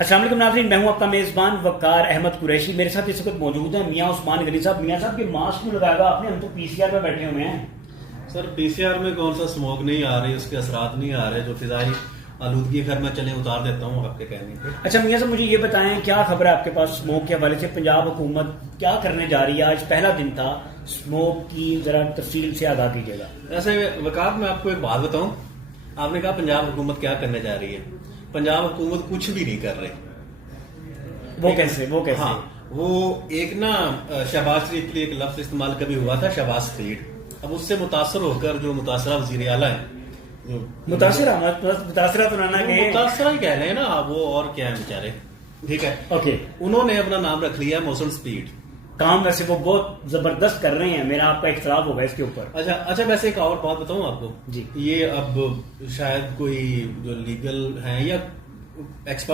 السلام علیکم ناظرین، میں ہوں آپ کا میزبان وقار احمد قریشی. میرے ساتھ اس وقت موجود ہیں میاں عثمان غنی صاحب. میاں صاحب، یہ ماسک کیوں لگایا ہوا آپ نے؟ ہم تو پی سی آر میں بیٹھے ہوئے ہیں. سر پی سی آر میں کون سا اسموک نہیں آ رہی، اس کے اثرات نہیں آ رہے جو فضائی آلودگی. گھر میں چلیں اتار دیتا ہوں آپ کے کہنے پہ. اچھا میاں صاحب، مجھے یہ بتائیں کیا خبر ہے آپ کے پاس اسموک کے حوالے سے؟ پنجاب حکومت کیا کرنے جا رہی ہے؟ آج پہلا دن تھا اسموک کی، ذرا تفصیل سے آگاہ کیجیے گا. ایسے وقار میں آپ کو ایک بات بتاؤں. آپ نے کہا پنجاب حکومت کیا کرنے جا رہی ہے. پنجاب حکومت کچھ بھی نہیں کر رہی. وہ کیسے؟ ہاں، وہ ایک نا شہباز شریف کے لیے ایک لفظ استعمال کبھی ہوا تھا، شہباز اسپیڈ. اب اس سے متاثر ہو کر جو متاثرہ وزیر اعلیٰ ہیں، متاثرہ تو نہ کہ متاثرہ ہی کہہ رہے ہیں نا وہ، اور کیا ہے بیچارے. ٹھیک ہے، اوکے. انہوں نے اپنا نام رکھ لیا موشن اسپیڈ. کام ویسے وہ بہت زبردست کر رہے ہیں، میرا آپ کا اختلاف ہوگا اس کے اوپر. اچھا ویسے ایک اور بات بتاؤں آپ کو. جی. یہ اب شاید کوئی جو لیگل ہیں یا ایکسپرٹ